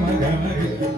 my God.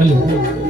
有？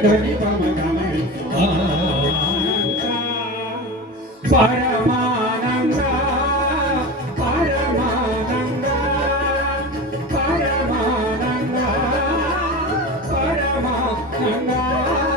Paramananda, Paramananda, Paramananda.